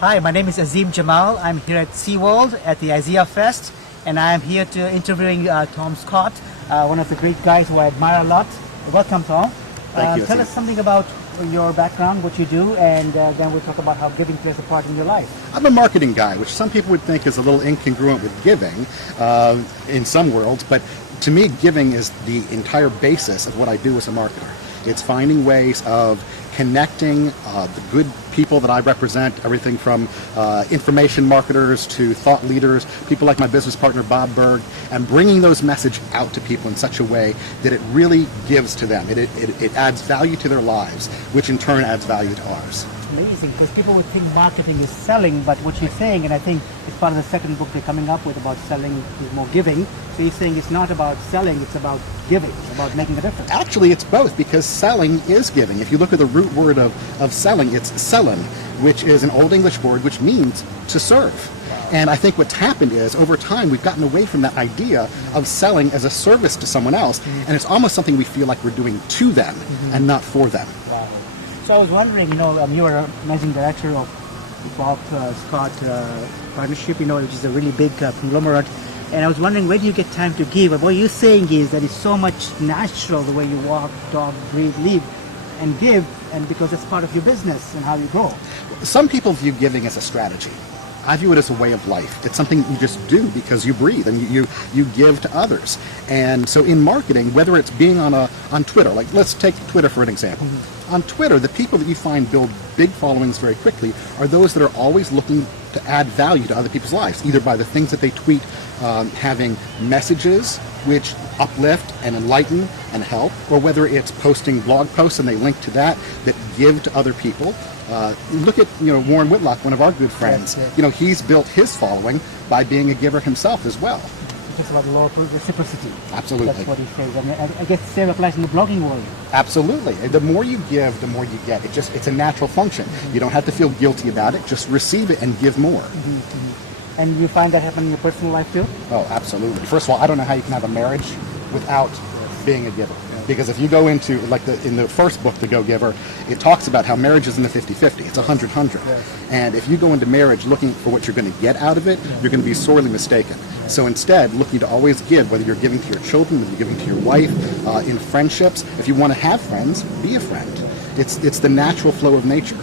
Hi, my name is Azim Jamal. I'm here at SeaWorld at the Isaiah Fest, and I'm here to interviewing Thom Scott, one of the great guys who I admire a lot. Welcome, Thom. Thank you, Tell us something about your background, what you do, and then we'll talk about how giving plays a part in your life. I'm a marketing guy, which some people would think is a little incongruent with giving in some worlds, but to me, giving is the entire basis of what I do as a marketer. It's finding ways of connecting the good people that I represent, everything from information marketers to thought leaders, people like my business partner Bob Berg, and bringing those messages out to people in such a way that it really gives to them. It adds value to their lives, which in turn adds value to ours. Amazing, because people would think marketing is selling, but what you're saying, and I think it's part of the second book they're coming up with about selling is more giving. So you're saying it's not about selling, it's about giving, about making a difference. Actually, it's both, because selling is giving. If you look at the root word of selling, it's sellen, which is an Old English word which means to serve. And I think what's happened is, over time, we've gotten away from that idea of selling as a service to someone else, and it's almost something we feel like we're doing to them and not for them. Wow. So I was wondering, you are a managing director of Bob Scott Partnership, which is a really big conglomerate. And I was wondering, where do you get time to give? But what you're saying is that it's so much natural the way you walk, talk, breathe, live, and give, and because it's part of your business and how you grow. Some people view giving as a strategy. I view it as a way of life. It's something you just do because you breathe and you give to others. And so in marketing, whether it's being on Twitter, like let's take Twitter for an example. On Twitter, the people that you find build big followings very quickly are those that are always looking to add value to other people's lives, either by the things that they tweet, having messages which uplift and enlighten and help, or whether it's posting blog posts and they link to that give to other people. Look at Warren Whitlock, one of our good friends. Yes. He's built his following by being a giver himself as well. It's just about the law of reciprocity. Absolutely. That's what he says. I guess the same applies in the blogging world. Absolutely. The more you give, the more you get. It's a natural function. You don't have to feel guilty about it. Just receive it and give more. And you find that happen in your personal life too? Oh, absolutely. First of all, I don't know how you can have a marriage without being a giver. Because if you go into, in the first book, The Go-Giver, it talks about how marriage isn't a 50-50, it's 100-100. And if you go into marriage looking for what you're going to get out of it, you're going to be sorely mistaken. So instead, looking to always give, whether you're giving to your children, whether you're giving to your wife, in friendships. If you want to have friends, be a friend. It's the natural flow of nature.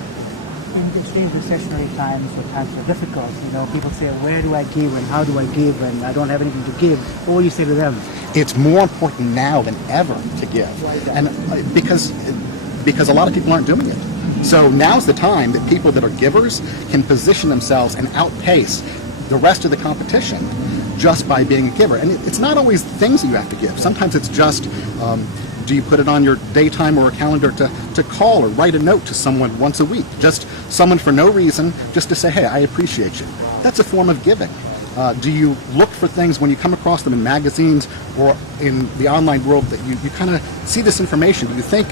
In today's recessionary times, where times are difficult, people say, where do I give and how do I give, and I don't have anything to give. What will you say to them? It's more important now than ever to give, and because a lot of people aren't doing it. So now's the time that people that are givers can position themselves and outpace the rest of the competition just by being a giver. And it's not always things that you have to give. Sometimes it's just, do you put it on your daytime or a calendar to call or write a note to someone once a week? Just someone for no reason, just to say, hey, I appreciate you. That's a form of giving. Do you look for things when you come across them in magazines or in the online world that you kind of see this information? Do you think,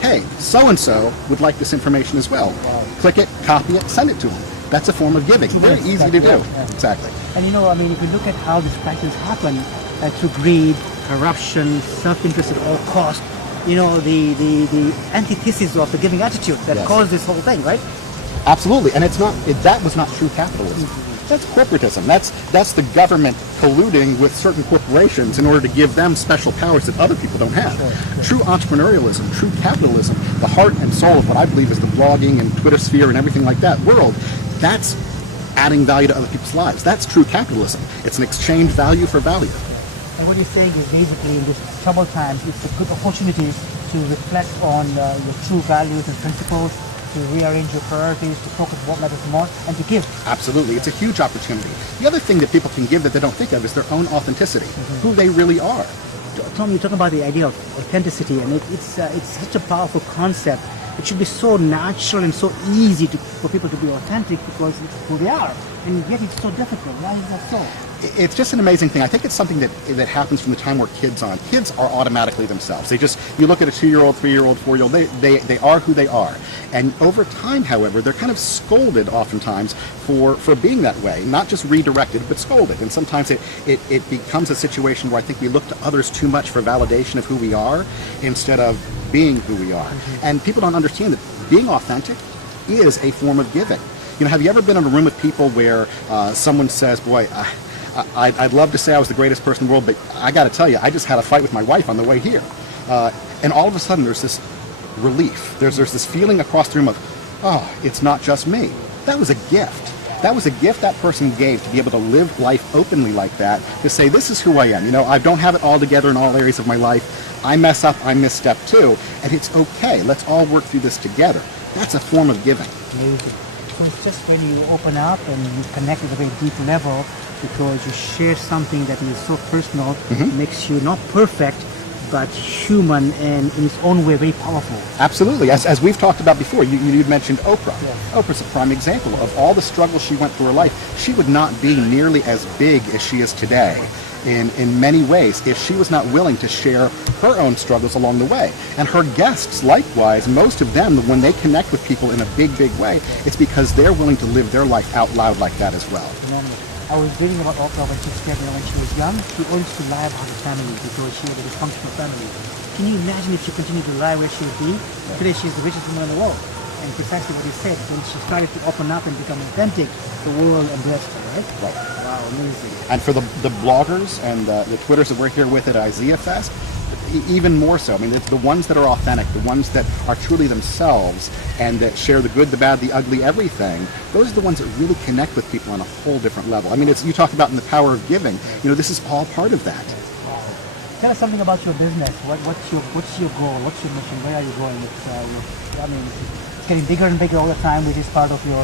hey, so-and-so would like this information as well? Click it, copy it, send it to them. That's a form of giving. Very easy to do. Exactly. And if you look at how this practice happened, through greed, corruption, self-interest at all costs, the antithesis of the giving attitude that caused this whole thing, right? Absolutely. And that was not true capitalism. That's corporatism. That's the government colluding with certain corporations in order to give them special powers that other people don't have. True entrepreneurialism, true capitalism, the heart and soul of what I believe is the blogging and Twitter sphere and everything like that world, that's adding value to other people's lives. That's true capitalism. It's an exchange value for value. And what you're saying is basically in these troubled times, it's a good opportunity to reflect on your true values and principles, to rearrange your priorities, to focus on what matters more, and to give. Absolutely. It's a huge opportunity. The other thing that people can give that they don't think of is their own authenticity, who they really are. Thom, you're talking about the idea of authenticity, and it's such a powerful concept. It should be so natural and so easy for people to be authentic because it's who they are. And yet it's so difficult. Why is that so? It's just an amazing thing. I think it's something that happens from the time we're kids on. Kids are automatically themselves. You look at a 2-year-old, 3-year-old, 4-year-old, they are who they are. And over time, however, they're kind of scolded oftentimes for being that way. Not just redirected, but scolded. And sometimes it becomes a situation where I think we look to others too much for validation of who we are instead of being who we are. And people don't understand that being authentic is a form of giving. Have you ever been in a room with people where someone says, boy, I'd love to say I was the greatest person in the world, but I got to tell you, I just had a fight with my wife on the way here. And all of a sudden there's this relief. There's this feeling across the room of, oh, it's not just me. That was a gift. That was a gift that person gave to be able to live life openly like that, to say, this is who I am. I don't have it all together in all areas of my life. I mess up, I misstep too, and it's okay. Let's all work through this together. That's a form of giving. Amazing. So it's just when you open up and you connect at a very deep level, because you share something that is so personal, makes you not perfect, but human and in its own way very powerful. Absolutely. As we've talked about before, you mentioned Oprah. Yeah. Oprah's a prime example of all the struggles she went through her life. She would not be nearly as big as she is today in many ways if she was not willing to share her own struggles along the way. And her guests, likewise, most of them, when they connect with people in a big, big way, it's because they're willing to live their life out loud like that as well. I was reading about Oprah when she said, when she was young, she always to lie about her family because she had a dysfunctional family. Can you imagine if she continued to lie, where she would be? Today she's the richest woman in the world. And precisely what he said, when she started to open up and become authentic, the world embraced her, right? Right. Wow, amazing. And for the bloggers and the Twitters that we're here with at Isaiah Fest, even more so. I mean, it's the ones that are authentic, the ones that are truly themselves and that share the good, the bad, the ugly, everything. Those are the ones that really connect with people on a whole different level. I mean, you talk about in the power of giving. This is all part of that. Tell us something about your business. What's your goal? What's your mission? Where are you going? It's getting bigger and bigger all the time, which is part of your,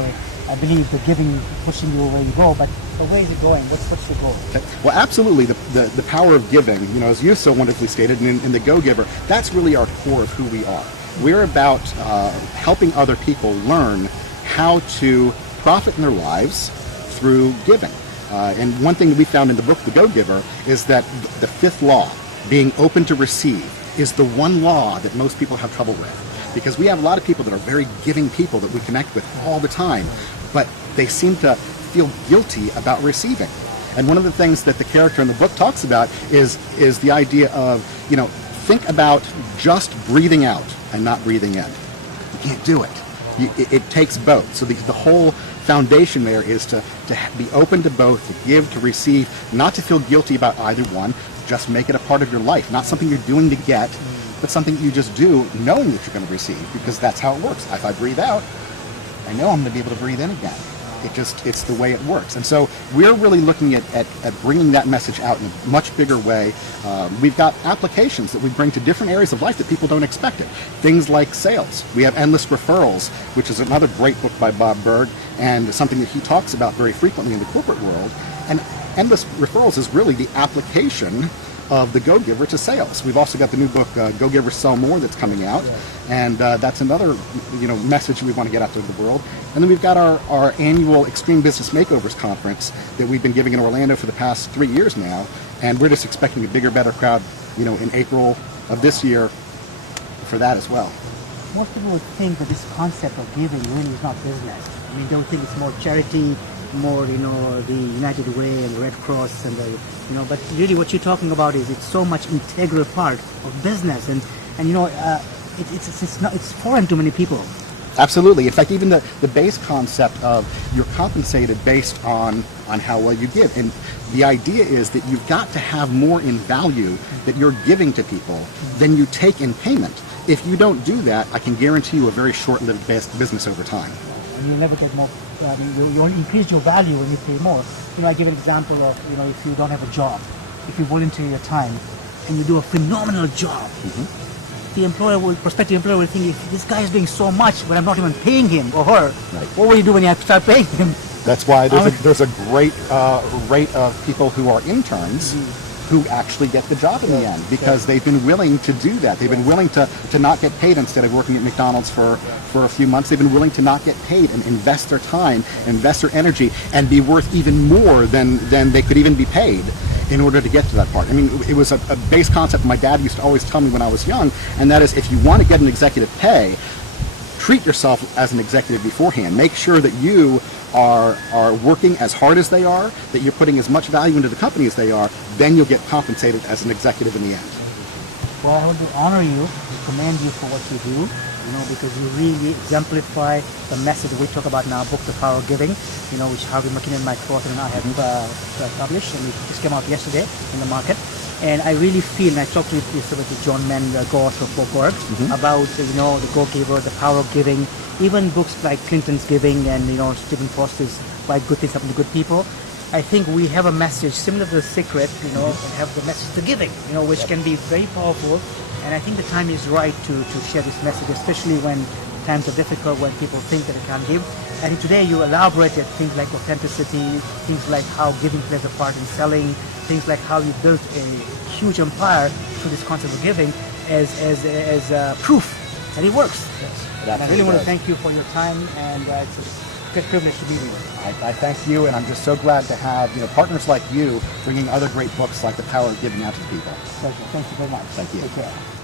I believe, the giving pushing you where you go. But where is it going? What's your goal? Okay. Well, absolutely, the power of giving, as you so wonderfully stated, in the Go Giver, that's really our core of who we are. We're about helping other people learn how to profit in their lives through giving. And one thing that we found in the book, The Go Giver, is that the fifth law, being open to receive, is the one law that most people have trouble with. Because we have a lot of people that are very giving people that we connect with all the time, but they seem to feel guilty about receiving. And one of the things that the character in the book talks about is the idea of, think about just breathing out and not breathing in. You can't do it. It takes both. So the whole foundation there is to be open to both, to give, to receive, not to feel guilty about either one. Just make it a part of your life, not something you're doing to get, but something you just do knowing that you're going to receive, because that's how it works. If I breathe out, I know I'm going to be able to breathe in again. It's the way it works. And so we're really looking at bringing that message out in a much bigger way. We've got applications that we bring to different areas of life that people don't expect it. Things like sales. We have Endless Referrals, which is another great book by Bob Berg, and something that he talks about very frequently in the corporate world. And Endless Referrals is really the application of the Go Giver to sales. We've also got the new book, Go Giver Sell More, that's coming out, and that's another message we want to get out to the world. And then we've got our annual Extreme Business Makeovers Conference that we've been giving in Orlando for the past 3 years now, and we're just expecting a bigger, better crowd, in April of this year for that as well. Most people would think that this concept of giving really is not business. I mean, they would think it's more charity, more, the United Way and the Red Cross and but really what you're talking about is it's so much integral part of business, and it's foreign to many people. Absolutely. In fact, even the base concept of you're compensated based on how well you give. And the idea is that you've got to have more in value that you're giving to people than you take in payment. If you don't do that, I can guarantee you a very short-lived business over time. And you'll never get more. You only increase your value when you pay more. I give an example of, if you don't have a job, if you volunteer your time and you do a phenomenal job, the prospective employer will think, if this guy is doing so much, but I'm not even paying him or her, what will you do when you have to start paying him? That's why there's a great rate of people who are interns who actually get the job in the end, because they've been willing to do that. They've been willing to not get paid instead of working at McDonald's for a few months. They've been willing to not get paid and invest their time, invest their energy, and be worth even more than they could even be paid in order to get to that part. I mean, it was a base concept my dad used to always tell me when I was young, and that is, if you want to get an executive pay, treat yourself as an executive beforehand. Make sure that you are working as hard as they are, that you're putting as much value into the company as they are, then you'll get compensated as an executive in the end. Well, I want to honor you, commend you for what you do, because you really exemplify the message we talk about in our book, The Power of Giving, which Harvey, McKinnon, my co-author, and I have published, and it just came out yesterday in the market. And I really feel, and I talked with John Mann, the co-author of both works, about the Go-Giver, the power of giving, even books like Clinton's Giving and Stephen Foster's Why Good Things Happen to Good People. I think we have a message similar to The Secret, and have the message to giving, which can be very powerful. And I think the time is right to share this message, especially when times are difficult, when people think that they can't give. I think today you elaborated things like authenticity, things like how giving plays a part in selling, things like how you built a huge empire through this concept of giving as proof that it works. Yes, and I really want to thank you for your time, and it's a great privilege to be here. I thank you, and I'm just so glad to have partners like you bringing other great books like The Power of Giving out to the people. Pleasure. Thank you very much. Thank you. Take care.